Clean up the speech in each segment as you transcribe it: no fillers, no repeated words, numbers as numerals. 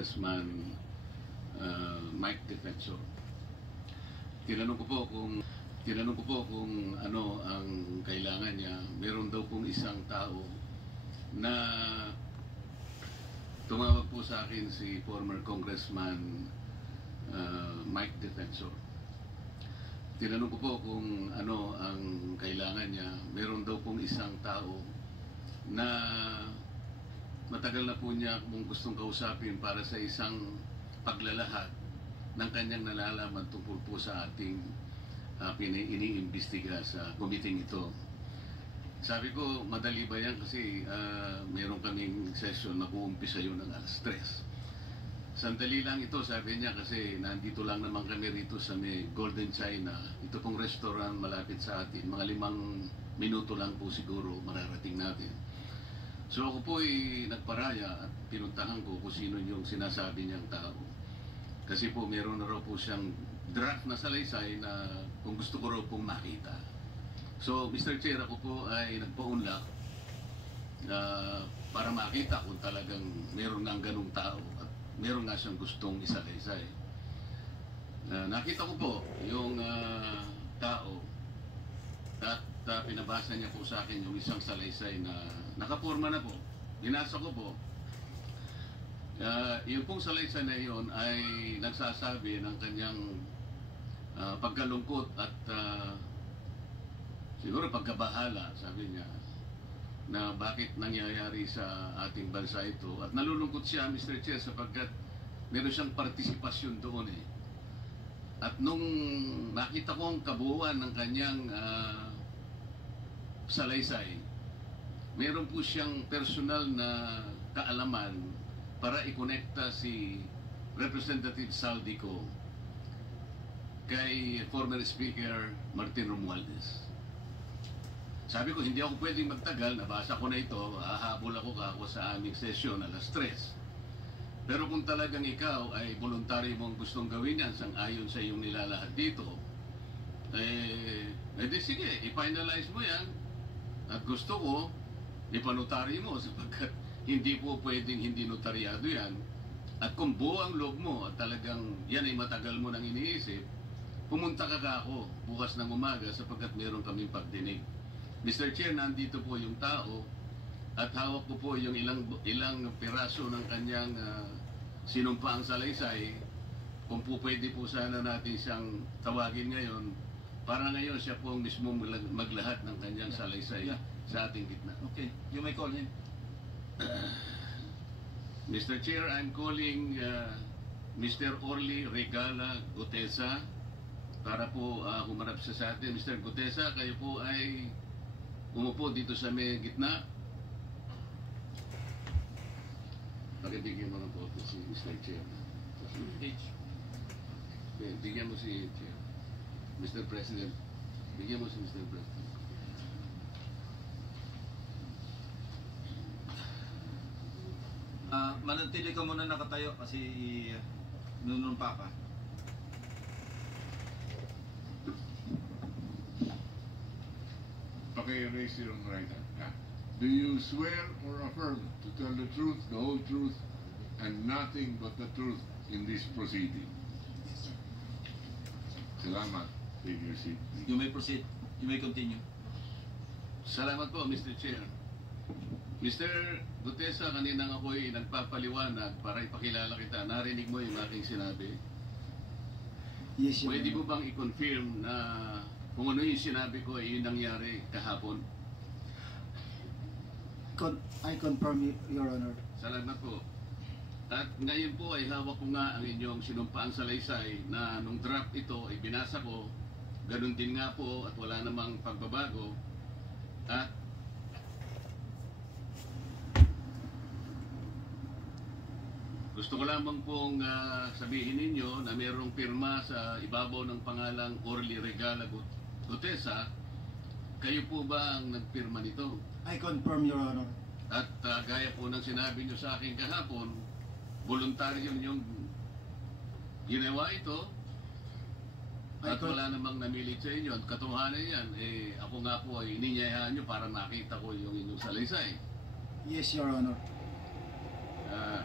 Congressman Mike Defensor. Tinanong ko po kung ano ang kailangan niya. Meron daw pong isang tao na tumawag po sa akin, si former Congressman Mike Defensor. Tinanong ko po kung ano ang kailangan niya. Meron daw pong isang tao na matagal na po niya kung gustong kausapin para sa isang paglalahad ng kanyang nalalaman tungkol po sa ating iniimbestiga sa committee ito. Sabi ko, madali ba yan? Kasi meron kaming session na uumpisa yun ng alas 3. Sandali lang ito, sabi niya, kasi nandito lang naman kami rito sa may Golden China. Ito pong restaurant malapit sa atin. Mga 5 minuto lang po siguro mararating natin. So ako po ay nagparaya at pinuntahan ko kung sino yung sinasabi niyang tao. Kasi po meron na raw po siyang draft na salaysay na kung gusto ko raw pong makita. So Mr. Chair, ako po ay nagpaunlak para makita kung talagang meron ng ganung tao at meron nga siyang gustong isalaysay. Nakita ko po yung tao at pinabasa niya po sa akin yung isang salaysay na nakaporma na po. Binasa ko po. Yung pong salaysay na yun ay nagsasabi ng kanyang pagkalungkot at siguro pagkabahala, sabi niya, na bakit nangyayari sa ating bansa ito. At nalulungkot siya, Mr. Chair, sapagkat meron siyang partisipasyon doon eh. At nung nakita ko ang kabuuan ng kanyang salaysay, meron po siyang personal na kaalaman para ikonekta si Representative Saldico kay former Speaker Martin Romualdez. Sabi ko, hindi ako pwedeng magtagal, nabasa ko na ito, hahabol ako sa aming session alas 3. Pero kung talagang ikaw ay voluntary mong gustong gawin yan sang-ayon sa iyong nilalahad dito, di sige, i-finalize mo yan. At gusto ko, ipanotary mo sapagkat hindi po pwedeng hindi notaryado yan. At kung buo ang loob mo at talagang yan ay matagal mo nang iniisip, pumunta ka ako bukas ng umaga sapagkat meron kaming pagdinig. Mr. Chair, nandito po yung tao at hawak ko po yung ilang piraso ng kanyang sinumpaang salaysay. Kung po pwede po sana natin siyang tawagin ngayon, para ngayon siya po ang mismo maglahat ng kanyang salaysay sa ating gitna. Okay, you may call him. Mr. Chair, I'm calling Mr. Orly Regala Gutesa para po humarap siya sa atin. Mr. Gutesa, kayo po ay umupo dito sa may gitna. Pakibigyan mo ng photo si Mr. Chair. Bigyan mo si Chair. Mr. President, bigyan mo si Mr. President. Manatili ka muna nakatayo kasi nunumpa ka. Okay, raise your right hand. Do you swear or affirm to tell the truth, the whole truth, and nothing but the truth in this proceeding? Salamat. Take your seat. You may proceed. You may continue. Salamat po, Mr. Chair. Mr. Gutesa, kanina ako'y nagpapaliwanag para ipakilala kita. Narinig mo yung aking sinabi. Yes, Your Pwede mo Honor. bang i-confirm na kung ano yung sinabi ko ay yung nangyari kahapon? I confirm, Your Honor. Salamat po. At ngayon po ay hawak ko nga ang inyong sinumpaang salaysay na nung draft ito ay binasa ko. Ganun din nga po at wala namang pagbabago. At gusto ko lamang pong sabihin ninyo na mayroong pirma sa ibabaw ng pangalang Orly Regala Gutesa. Kayo po ba ang nagpirma nito? I confirm, Your Honor. At gaya po ng sinabi nyo sa akin kahapon, voluntaryo yung ginawa ito at wala namang namilit sa inyo. At katuhanan yan, ako nga po ay ininyayahan nyo para makita ko yung inyong salaysay. Yes, Your Honor.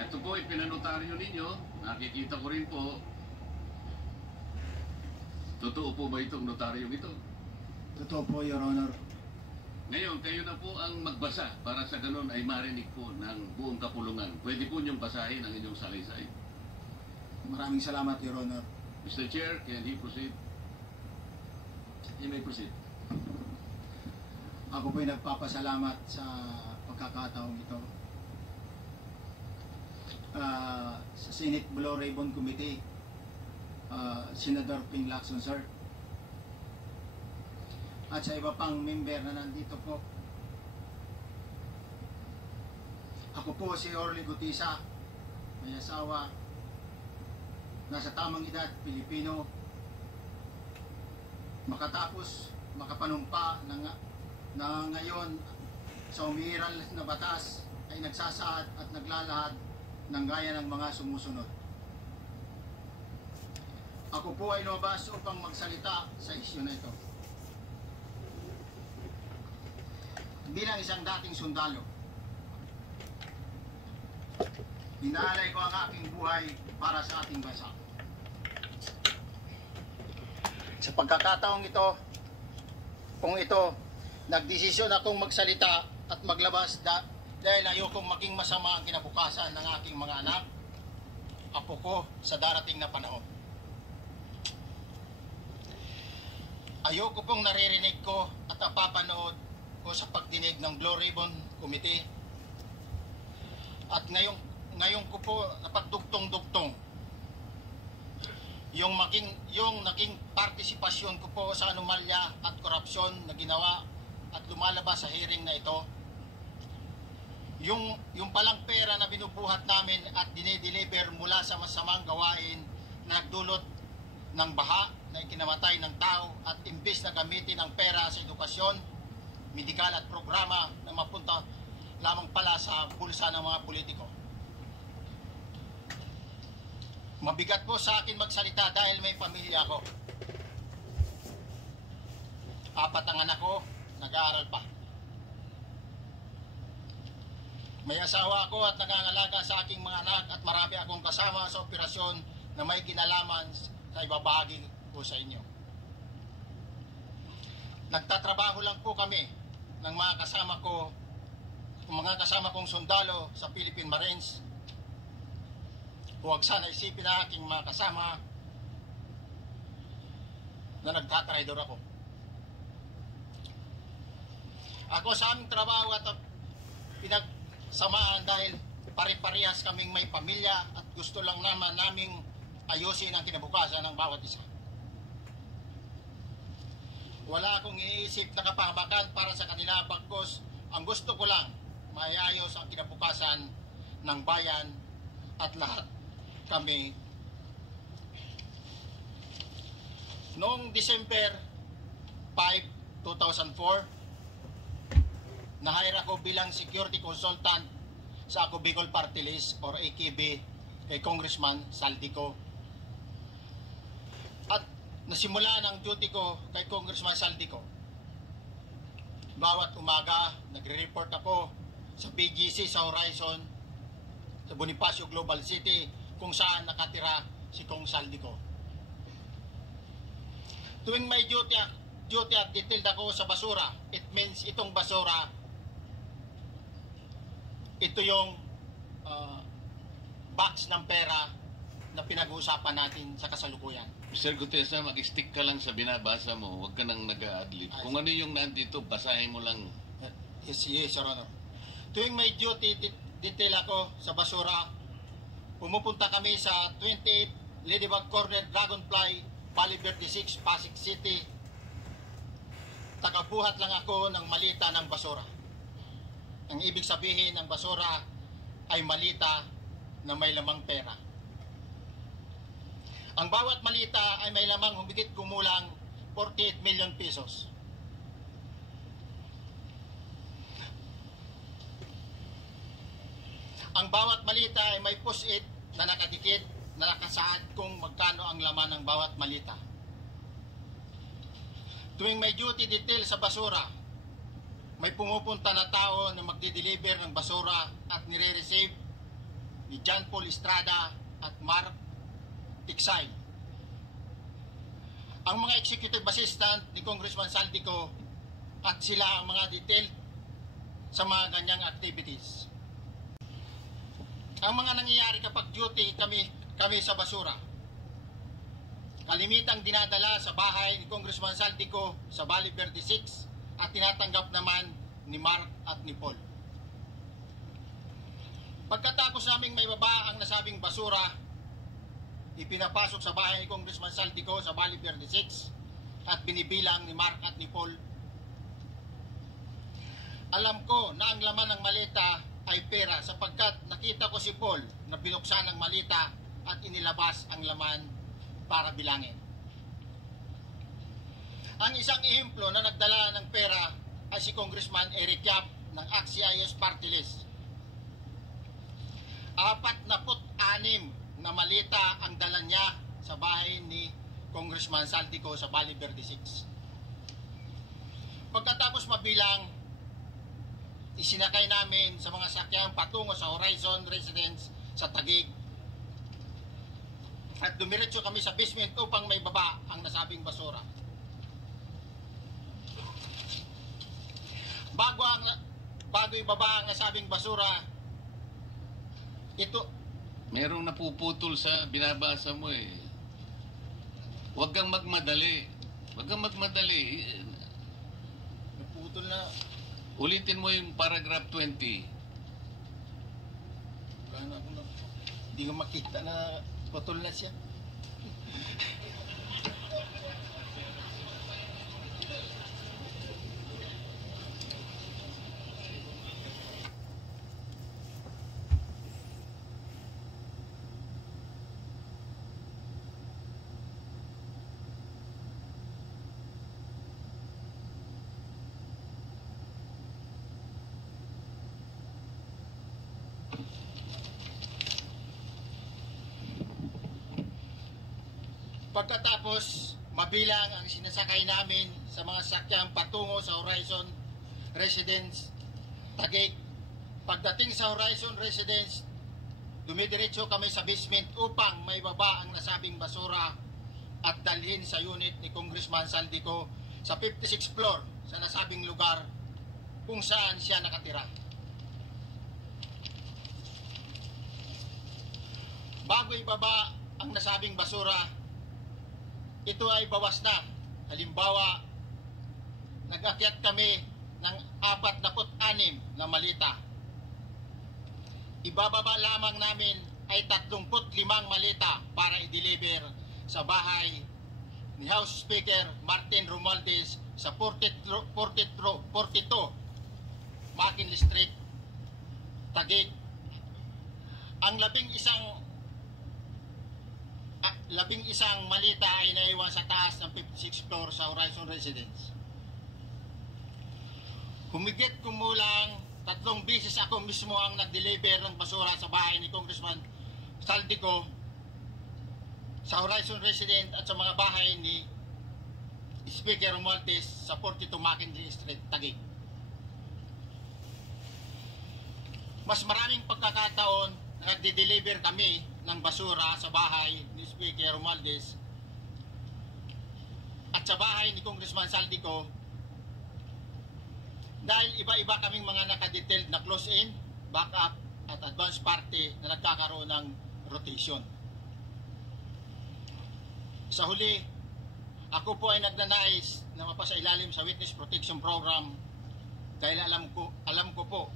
Ito po, ipinanotaryo ninyo. Nakikita ko rin po. Totoo po ba itong notaryong ito? Totoo po, Your Honor. Ngayon, kayo na po ang magbasa para sa ganun ay marinig po ng buong kapulungan. Pwede po niyong basahin ang inyong salaysay. Maraming salamat, Your Honor. Mr. Chair, can he proceed? You may proceed. Ako po'y nagpapasalamat sa pagkakataong ito. Sa Senate Blue Ribbon Committee, Senator Ping Lacson, sir. At sa iba pang member na nandito po. Ako po si Orly Gutisa, may asawa, nasa tamang edad, Pilipino, makatapos, makapanumpa na ngayon sa umiiral na batas ay nagsasaad at naglalahad ng gaya ng mga sumusunod. Ako po ay lumabas upang magsalita sa isyu na ito. Bilang isang dating sundalo, inaalay ko ang aking buhay para sa ating bansa. Sa pagkakataong ito, kung ito, nagdesisyon akong magsalita at maglabas dahil ayokong maging masama ang kinabukasan ng aking mga anak, apo ko sa darating na panahon. Ayoko pong naririnig ko at napapanood ko sa pagdinig ng Blue Ribbon Committee. At ngayon ko po napagdugtong-dugtong yung naging partisipasyon ko po sa anomalya at korupsyon na ginawa at lumalabas sa hearing na ito. Yung palang pera na binubuhat namin at dinideliver mula sa masamang gawain na nagdulot ng baha na ikinamatay ng tao at imbis na gamitin ang pera sa edukasyon, medikal at programa na mapunta lamang pala sa bulsa ng mga politiko. Mabigat po sa akin magsalita dahil may pamilya ako. 4 ang anak ko, nag-aaral pa. May asawa ako at nangangalaga sa aking mga anak at marami akong kasama sa operasyon na may kinalaman sa ibabahagi ko sa inyo. Nagtatrabaho lang po kami ng mga kasama kong sundalo sa Philippine Marines. Huwag sana isipin na aking mga kasama na nagtatraidor ako. Ako sa aming trabaho at pinagsamaan dahil pare-parehas kaming may pamilya at gusto lang naman naming ayusin ang kinabukasan ng bawat isa. Wala akong iniisip na kapahamakan para sa kanila, bagkus ang gusto ko lang maayos ang kinabukasan ng bayan at lahat kami. Noong December 5, 2004, na-hire ako bilang security consultant sa Ako Bicol Party List or AKB kay Congressman Saldico. At nasimula ng duty ko kay Congressman Saldico. Bawat umaga, nagre-report ako sa BGC sa Horizon, sa Bonifacio Global City, kung saan nakatira si Kong Saldico. Tuwing may duty at detailed ako sa basura, it means itong basura, ito yung box ng pera na pinag-uusapan natin sa kasalukuyan. Mr. Gutesa, mag-stick ka lang sa binabasa mo. Huwag ka nang nag-a-adlib. Kung ano yung nandito, basahin mo lang. Yes, Your Honor. Tuwing may duty detail ako sa basura, pumupunta kami sa 28 Ladybug Corner, Dragonfly, Valley Verde 6, Pasig City. Tagabuhat lang ako ng malita ng basura. Ang ibig sabihin ng basura ay malita na may lamang pera. Ang bawat malita ay may lamang humigit kumulang 48 million pesos. Ang bawat malita ay may post-it na nakadikit na nakasaad kung magkano ang laman ng bawat malita. Tuwing may duty detail sa basura, may pumupunta na tao na magdi-deliver ng basura at nire-receive ni John Paul Estrada at Mark Tiksay. Ang mga executive assistant ni Congressman Saldico at sila ang mga detailed sa mga ganyang activities. Ang mga nangyayari kapag duty kami sa basura, kalimitang dinadala sa bahay ni Congressman Saldico sa Valle Verde 6 at tinatanggap naman ni Mark at ni Paul. Pagkatapos naming may baba ang nasabing basura, ipinapasok sa bahay ni Congressman Saldico sa Valle Verde 6 at binibilang ni Mark at ni Paul. Alam ko na ang laman ng maleta ay pera sapagkat nakita ko si Paul na binuksan ang maleta at inilabas ang laman para bilangin. Ang isang ehemplo na nagdala ng pera ay si Congressman Eric Yap ng AXIS Party List. 46 na maleta ang dala niya sa bahay ni Congressman Saldico sa Valle Verde 6. Pagkatapos mabilang, isinakay namin sa mga sakyan patungo sa Horizon Residence sa Taguig. At dumiretso kami sa basement upang may baba ang nasabing basura. Bago ibaba ang nasabing basura, ito... Merong napuputol sa binabasa mo eh. Huwag kang magmadali. Huwag kang magmadali. Naputol na... Ulitin mo yung paragraph 20. Hindi ko makita na putol na siya. Pagkatapos, mabilang ang sinasakay namin sa mga sakyang patungo sa Horizon Residence, Taguig. Pagdating sa Horizon Residence, dumidiretso kami sa basement upang may baba ang nasabing basura at dalhin sa unit ni Congressman Saldico sa 56th floor sa nasabing lugar kung saan siya nakatira. Bago ibaba ang nasabing basura, ito ay bawas na. Halimbawa, nag-akyat kami ng 46 na malita. Ibababa lamang namin ay 35 malita para i-deliver sa bahay ni House Speaker Martin Romualdez sa 42 McKinley Street, Taguig. Ang labing isang malita ay naiwan sa taas ng 56th floor sa Horizon Residence. Humigit kumulang 3 beses ako mismo ang nag-deliver ng basura sa bahay ni Congressman Saldico sa Horizon Residence at sa mga bahay ni Speaker Romualdez sa 42 McKinley Street, Taguig. Mas maraming pagkakataon na nagde-deliver kami ng basura sa bahay ni Speaker Romualdez at sa bahay ni Congressman Saldico dahil iba-iba kaming mga nakadetailed na close-in, back-up at advance party na nagkakaroon ng rotation. Sa huli, ako po ay nagnanais na mapasailalim sa Witness Protection Program dahil alam ko po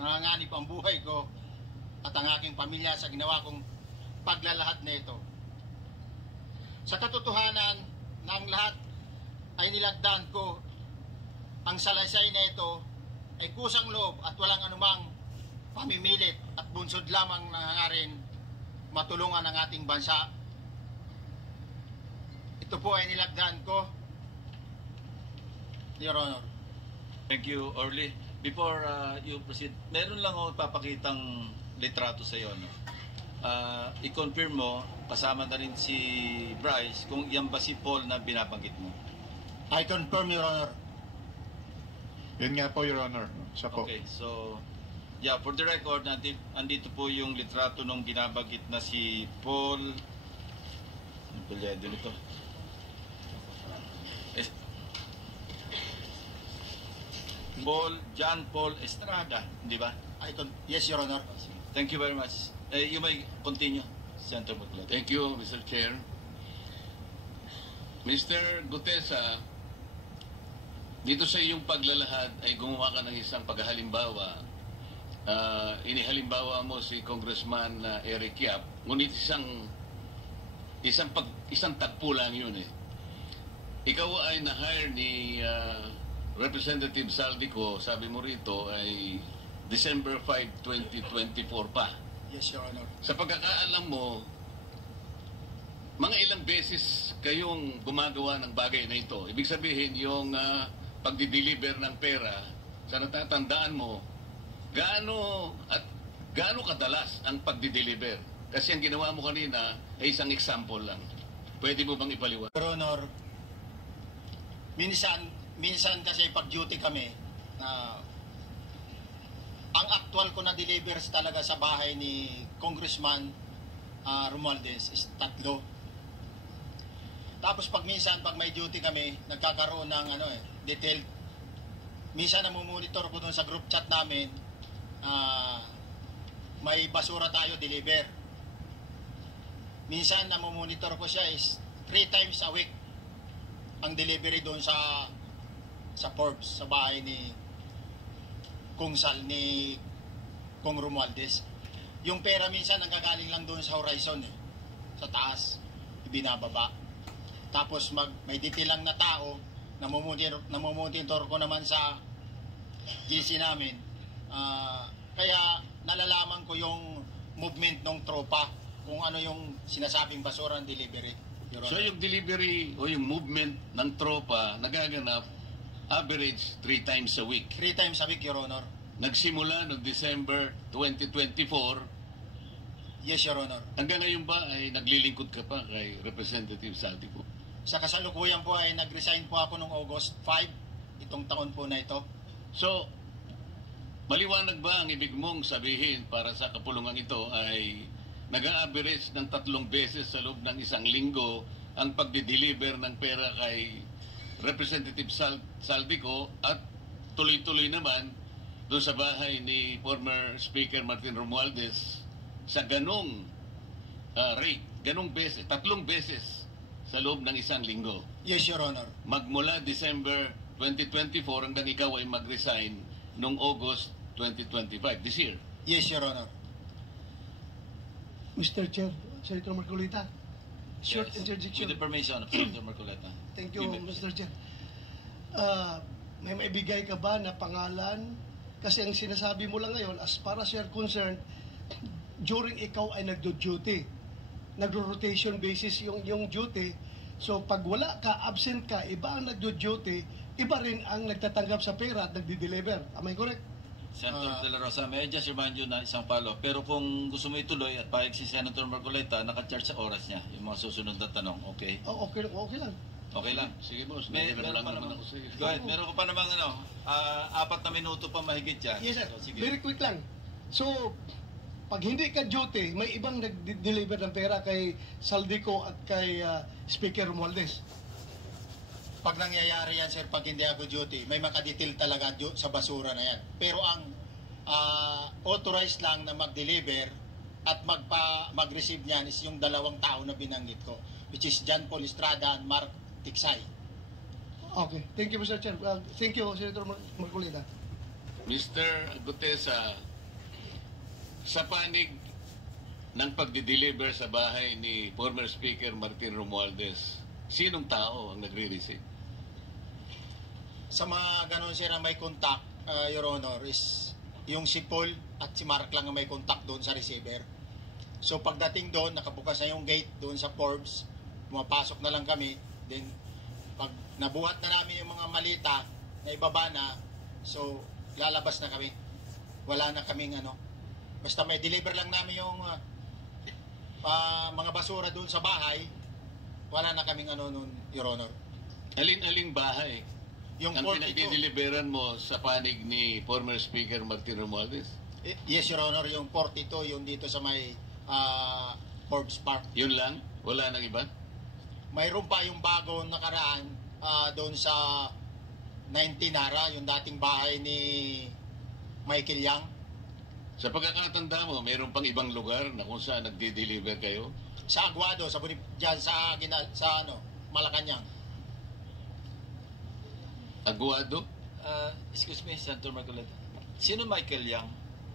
nanganganib ang buhay ko at ang aking pamilya sa ginawa kong paglalahat na ito. Sa katotohanan na ang lahat ay nilagdaan ko, ang salaysay na ito ay kusang loob at walang anumang pamimilit at bunsod lamang nangangarin matulungan ang ating bansa. Ito po ay nilagdaan ko, Your Honor. Thank you, Orly. Before you proceed, meron lang ako papakitang litrato sa iyo, no? I-confirm mo, kasama na rin si Bryce, kung yan ba si Paul na binabanggit mo. I confirm, Your Honor. Yun nga po, Your Honor. Siya po. Okay, so Yeah, for the record, andito po yung litrato nung binabagit na si Paul. Ano pala nito? John Paul Estrada, di ba? Yes, Your Honor. Thank you very much. You may continue, Senator Marcoleta. Thank you, Mr. Chair. Mr. Gutesa, dito sa iyong paglalahad ay gumawa ka ng isang paghalimbawa. Inihalimbawa mo si Congressman Eric Yap, ngunit isang tagpo lang yun eh. Ikaw ay na-hire ni Representative Saldico, sabi mo rito ay December 5, 2024 pa. Yes, Your Honor. Sa pagkakaalam mo, mga ilang beses kayong gumagawa ng bagay na ito. Ibig sabihin, yung pagdi-deliver ng pera, sa natatandaan mo, gaano kadalas ang pagdi-deliver? Kasi ang ginawa mo kanina ay isang example lang. Pwede mo bang ipaliwanag? Your Honor, minsan kasi pag-duty kami, ang actual ko na delivers talaga sa bahay ni Congressman Romualdez is 3. Tapos pag may duty kami, nagkakaroon ng detailed. Minsan namumonitor ko doon sa group chat namin, may basura tayo deliver. Minsan namumonitor ko siya is 3 times a week ang delivery doon sa Forbes, sa bahay ni Kung Romualdez. Yung pera minsan nanggagaling lang doon sa horizon sa taas, ibinababa. Tapos may detail lang na tao, namumonitor ko naman sa GC namin. Kaya nalalaman ko yung movement ng tropa, kung ano yung sinasabing basura ng delivery. So yung delivery o yung movement ng tropa nagaganap average 3 times a week. 3 times a week, Your Honor. Nagsimula noong December 2024. Yes, Your Honor. Hanggang ngayon ba ay naglilingkod ka pa kay Representative Saldico? Sa kasalukuyan po ay nag-resign po ako noong August 5, itong taon po na ito. So, maliwanag ba ang ibig mong sabihin para sa kapulungan ito ay nag-a-average ng 3 beses sa loob ng isang linggo ang pagdi-deliver ng pera kay Representative Saldico at tuloy-tuloy naman doon sa bahay ni former Speaker Martin Romualdez sa ganong rate, ganong beses, 3 beses sa loob ng isang linggo. Yes, Your Honor. Magmula December 2024 hanggang ikaw ay mag-resign noong August 2025, this year. Yes, Your Honor. Mr. Chair, Senator Marcoleta, short Yes. interjection. With the permission of Senator Marcoleta. Thank you, Mr. Chair. May maibigay ka ba na pangalan? Kasi ang sinasabi mo lang ngayon, as far as you're concerned, during ikaw ay nagdo-duty, nagro-rotation basis yung duty. So pag wala ka, absent ka, iba ang nagdo-duty, iba rin ang nagtatanggap sa pera at nagdi-deliver. Am I correct? Senator De La Rosa, may I just remind you na isang follow. Pero kung gusto mo ituloy at pahig si Senator Marcoleta, naka-charge sa oras niya yung mga susunod na tanong, okay? Okay lang. Okay lang. Sige boss, Meron lang pa naman naman ako sa iyo. Go ahead. Meron ko pa namang 4 na minuto pa mahigit yan. Yes, sir. So, sige. Very quick lang. So, pag hindi ka duty, may ibang nag-deliver ng pera kay Saldico at kay Speaker Romualdez. Pag nangyayari yan, sir, pag hindi ako duty, may makadetail talaga sa basura na yan. Pero ang authorized lang na mag-deliver at mag-receive niyan is yung 2 tao na binanggit ko, which is John Paul Estrada and Mark Tiksay. Okay. Thank you, Mr. Chair. Thank you, Senator Marcoleta. Mr. Gutesa, sa panig ng pagdi-deliver sa bahay ni former Speaker Martin Romualdez, sinong tao ang nagre-receive? Sa mga ganun, sir, ang may contact, Your Honor, is yung si Paul at si Mark lang ang may contact doon sa receiver. So pagdating doon, nakabukas na yung gate doon sa Forbes, pumapasok na lang kami, then pag nabuhat na namin yung mga malita na ibaba na, so lalabas na kami. Wala na kaming basta may deliver lang namin yung mga basura doon sa bahay, wala na kaming nun, Your Honor. Aling bahay Yung ang 42. pinagdi-deliveran mo sa panig ni former Speaker Martin Romualdez? Yes, Your Honor, yung 42, yung dito sa may Forbes Park. Yun lang? Wala nang iba? Mayroon pa yung bagong nakaraan doon sa 19 Nara, yung dating bahay ni Michael Yang. Sa pagkakatanda mo, mayroon pang ibang lugar na kung saan nagde-deliver kayo? Sa Aguado, dyan sa Malacanang. Aguado? Excuse me, Senator Marcoleta. Sino Michael Yang?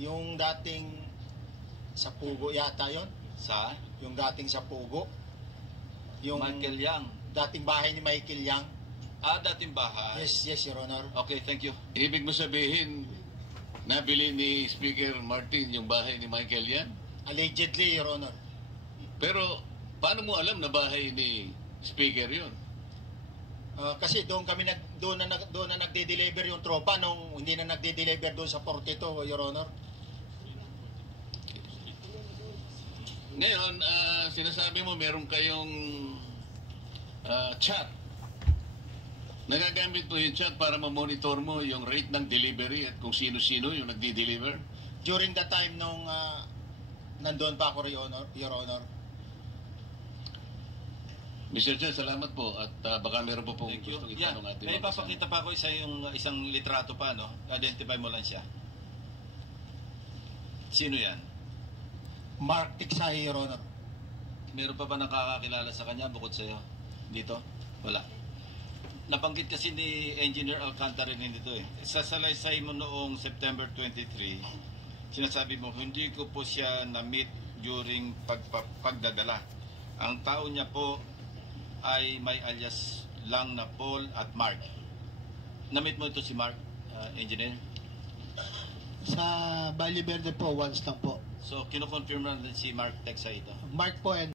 Yung dating sa Pugo yata yon, Sa? yung dating sa Pugo. Yung Michael Yang. dating bahay ni Michael Yang. Dating bahay. Yes, Your Honor. Okay, thank you. Ibig mo sabihin, nabili ni Speaker Martin yung bahay ni Michael yan? Allegedly, Your Honor. Pero paano mo alam na bahay ni Speaker yun? Kasi doon na nagde-deliver yung tropa nung hindi na nagde-deliver doon sa 42, Your Honor. Ngayon, sinasabi mo meron kayong chat. Nagagamit mo yung chat para ma-monitor mo yung rate ng delivery at kung sino-sino yung nagdi-deliver? During the time nung nandoon pa ako, Your Honor. Mr. Chair, salamat po at baka meron po pong Thank you. gustong Yeah, itanong ating may mga kasama. papakita pa ako isang litrato pa, no? Identify mo lang siya. Sino yan? Mark Tiksahi, Your Honor. Meron pa ba nakakakilala sa kanya bukod sa'yo? Dito? Wala. Nabanggit kasi ni Engineer Alcantara rin dito eh. Sa salaysay mo noong September 23, sinasabi mo, hindi ko po siya na-meet during pagdadala. Ang tao niya po ay may alias lang na Paul at Mark. Na-meet mo ito si Mark, Engineer? Sa Valle Verde po, once lang po. So, kino-confirm na din si Mark Teksa ito. Mark po and